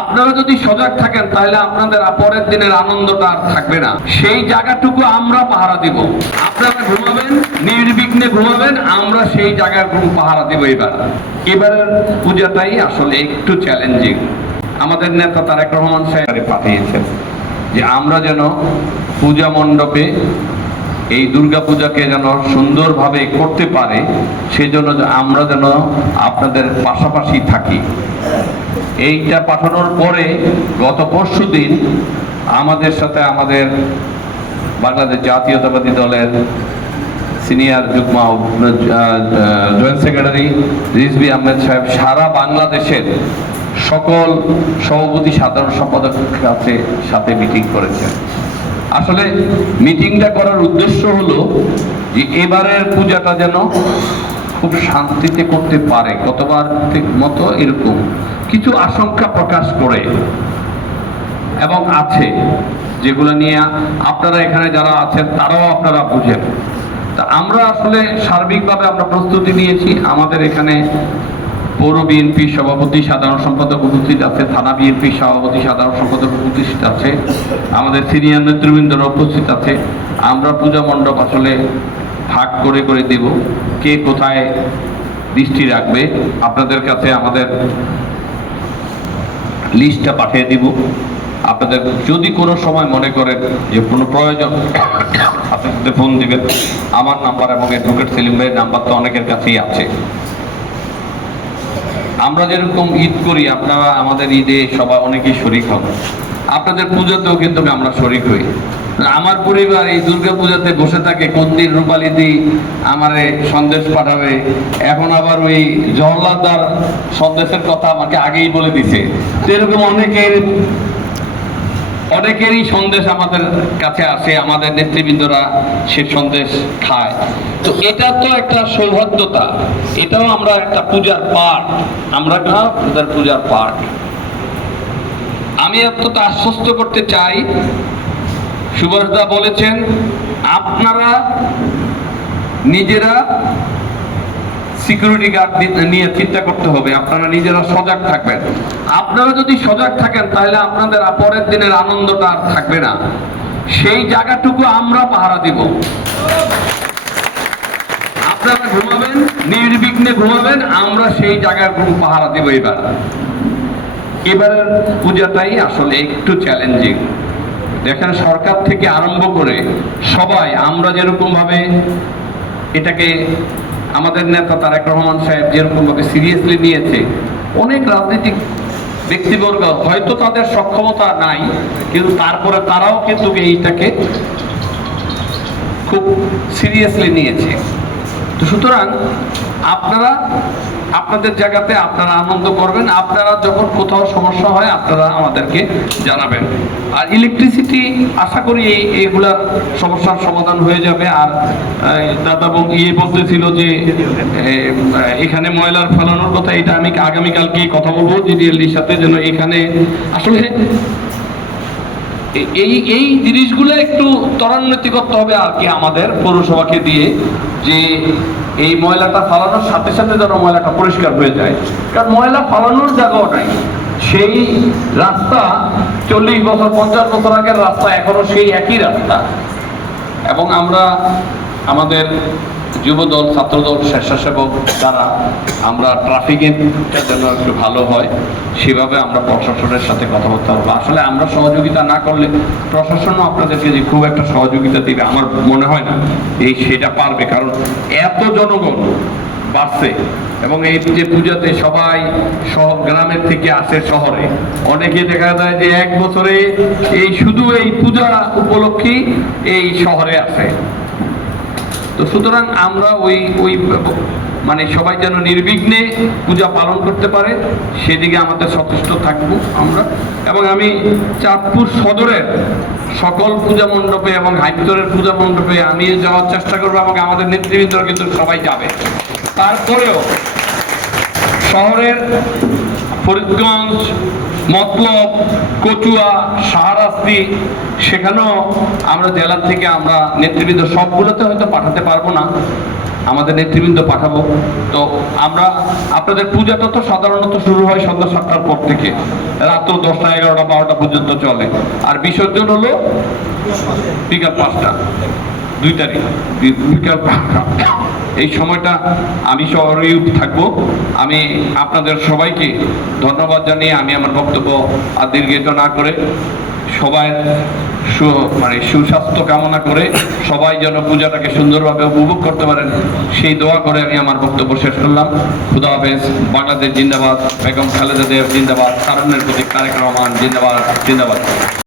আপনারা যদি সজাগ থাকেন তাহলে আপনাদের পরের দিনের আনন্দটা আর থাকবে না। সেই জায়গাটুকু আমরা পাহারা দিব। আপনারা ঘুমাবেন, নির্বিঘ্নে ঘুমাবেন, আমরা সেই জায়গার পাহারা দিব। এবারের পূজাটাই আসলে একটু চ্যালেঞ্জিং। আমাদের নেতা তারেক রহমান সাহেব পাঠিয়েছেন যে আমরা যেন পূজা মণ্ডপে এই দুর্গা পূজাকে যেন সুন্দরভাবে করতে পারে, সেজন্য আমরা যেন আপনাদের পাশাপাশি থাকি। এইটা পাঠানোর পরে গত পরশুদিন আমাদের সাথে আমাদের বাংলাদেশ জাতীয়তাবাদী দলের সিনিয়র যুগ্ম জয়েন্ট সেক্রেটারি রিজভী আহমেদ সাহেব সারা বাংলাদেশের সকল সভাপতি সাধারণ সম্পাদকের সাথে মিটিং করেছেন। আসলে মিটিংটা করার উদ্দেশ্য হলো যে এবারের পূজাটা যেন খুব শান্তিতে করতে পারে, গতবার মতো এরকম কিছু আশঙ্কা প্রকাশ করে এবং আছে, যেগুলো নিয়ে আপনারা এখানে যারা আছেন তারাও আপনারা বুঝেন। তা আমরা আসলে সার্বিকভাবে আমরা প্রস্তুতি নিয়েছি। আমাদের এখানে পৌর বিএনপি সভাপতি সাধারণ সম্পাদক উপস্থিত আছে, থানা বিএনপি সভাপতি সাধারণ সম্পাদক উপস্থিত আছে, আমাদের সিনিয়র নেতৃবৃন্দরা উপস্থিত আছে। আমরা পূজা মণ্ডপ আসলে ভাগ করে করে দেব, কে কোথায় দৃষ্টি রাখবে। আপনাদের কাছে আমাদের লিস্টটা পাঠিয়ে দিব। আপনাদের যদি কোনো সময় মনে করেন যে কোনো প্রয়োজন, আপনাদের ফোন দিবেন। আমার নাম্বার এবং অ্যাডভোকেট সেলিম ভাইয়ের নাম্বার তো অনেকের কাছেই আছে। আমরা যেরকম ঈদ করি, আপনারা আমাদের ঈদে সবাই অনেকেই শরিক হন, আপনাদের পুজোতেও কিন্তু আমরা শরিক হই। আমার পরিবার এই দুর্গা পূজাতে বসে থাকে কোন দিন রূপালী দি আমারে সন্দেশ পাঠাবে। এখন আবার ওই জহরলাদার সন্দেশের কথা আমাকে আগেই বলে দিছে। এরকম অনেকেরই সন্দেশ আমাদের কাছে আসে, আমাদের নেতৃবৃন্দরা সে সন্দেশ খায়। তো এটা তো একটা সৌহার্দ্যতা, এটাও আমরা একটা পূজার পার্ট, আমরা পূজার পার্ট। আমি অত্যন্ত আশ্বস্ত করতে চাই, সুভাষদা বলেছেন আপনারা নিজেরা সিকিউরিটি গার্ড নিয়ে চিন্তা করতে হবে, আপনারা নিজেরা সজাগ থাকবেন। আপনারা যদি সজাগ থাকেন তাহলে আপনাদের পরের দিনের আনন্দটা আর থাকবে না। সেই জায়গাটুকু আমরা পাহারা দিব। আপনারা ঘুমাবেন, নির্বিঘ্নে ঘুমাবেন, আমরা সেই জায়গার পাহারা দিব। এবারের পূজাটাই আসলে একটু চ্যালেঞ্জিং। দেখেন, সরকার থেকে আরম্ভ করে সবাই আমরা যেরকম ভাবে এটাকে আমাদের নেতা তারেক রহমান সাহেব যেরকম ভাবে সিরিয়াসলি নিয়েছে, অনেক রাজনৈতিক ব্যক্তিবর্গ হয়তো তাদের সক্ষমতা নাই, কিন্তু তারপরে তারাও কিন্তু এইটাকে খুব সিরিয়াসলি নিয়েছে। তো সুতরাং আপনারা আপনাদের জায়গাতে আপনারা আনন্দ করবেন। আপনারা যখন কোথাও সমস্যা হয় আপনারা আমাদেরকে জানাবেন। আর ইলেকট্রিসিটি আশা করি এইগুলার সমস্যার সমাধান হয়ে যাবে। আর দাদা বলতেছিল যে এখানে ময়লার ফেলানোর কথা, এটা আমি আগামীকালকে কথা বলবো জিডিএলডির সাথে, যেন এখানে আসলে এই জিনিসগুলো একটু ত্বরান্বিত করতে হবে আর কি আমাদের পৌরসভাকে দিয়ে, যে এই ময়লাটা ফালানোর সাথে সাথে যেন ময়লাটা পরিষ্কার হয়ে যায়। কারণ ময়লা ফালানোর জায়গাও নাই। সেই রাস্তা 40 বছর 50 বছর আগের রাস্তা, এখনো সেই একই রাস্তা। এবং আমরা আমাদের যুবদল, ছাত্রদল, স্বেচ্ছাসেবক দ্বারা আমরা ট্রাফিকেরটা যেন একটু ভালো হয় সেভাবে আমরা প্রশাসনের সাথে কথাবার্তা বলবো। আসলে আমরা সহযোগিতা না করলে প্রশাসনও আপনাদেরকে যে খুব একটা সহযোগিতা দিবে আমার মনে হয় না সেটা পারবে। কারণ এত জনগণ বাড়ছে এবং এই যে পূজাতে সবাই গ্রামের থেকে আসে শহরে, অনেকে দেখা যায় যে এক বছরে এই শুধু এই পূজা উপলক্ষেই এই শহরে আসে। তো সুতরাং আমরা ওই মানে সবাই যেন নির্বিঘ্নে পূজা পালন করতে পারে সেদিকে আমাদের সচেষ্ট থাকবো আমরা। এবং আমি চাঁদপুর সদরের সকল পূজা মণ্ডপে এবং হাইতরের পূজা মণ্ডপে আমি যাওয়ার চেষ্টা করবো এবং আমাদের নেতৃবৃন্দরা কিন্তু সবাই যাবে। তারপরেও শহরের ফরিদগঞ্জ, মতলব, কচুয়া, শাহরাস্তি, সেখানেও আমরা জেলা থেকে আমরা নেতৃবৃন্দ সবগুলোতে হয়তো পাঠাতে পারবো না, আমাদের নেতৃবৃন্দ পাঠাবো। তো আমরা আপনাদের পূজাটা তো সাধারণত শুরু হয় সন্ধ্যা 7টার পর থেকে, রাত্র 10টা 11টা 12টা পর্যন্ত চলে, আর বিসর্জন হলো বিকাল 5টা, 2 তারিখ বিকাল 5টা। এই সময়টা আমি শহরেই থাকবো। আমি আপনাদের সবাইকে ধন্যবাদ জানিয়ে আমি আমার বক্তব্য আর দীর্ঘায়িত না করে সবাই সুস্বাস্থ্য কামনা করে সবাই যেন পূজাটাকে সুন্দরভাবে উপভোগ করতে পারেন সেই দোয়া করে আমি আমার বক্তব্য শেষ করলাম। খুদা হাফেজ। বাংলাদেশ জিন্দাবাদ। বেগম খালেদা জিয়া জিন্দাবাদ। তারুণ্যের প্রতীক তারেক রহমান জিন্দাবাদ জিন্দাবাদ।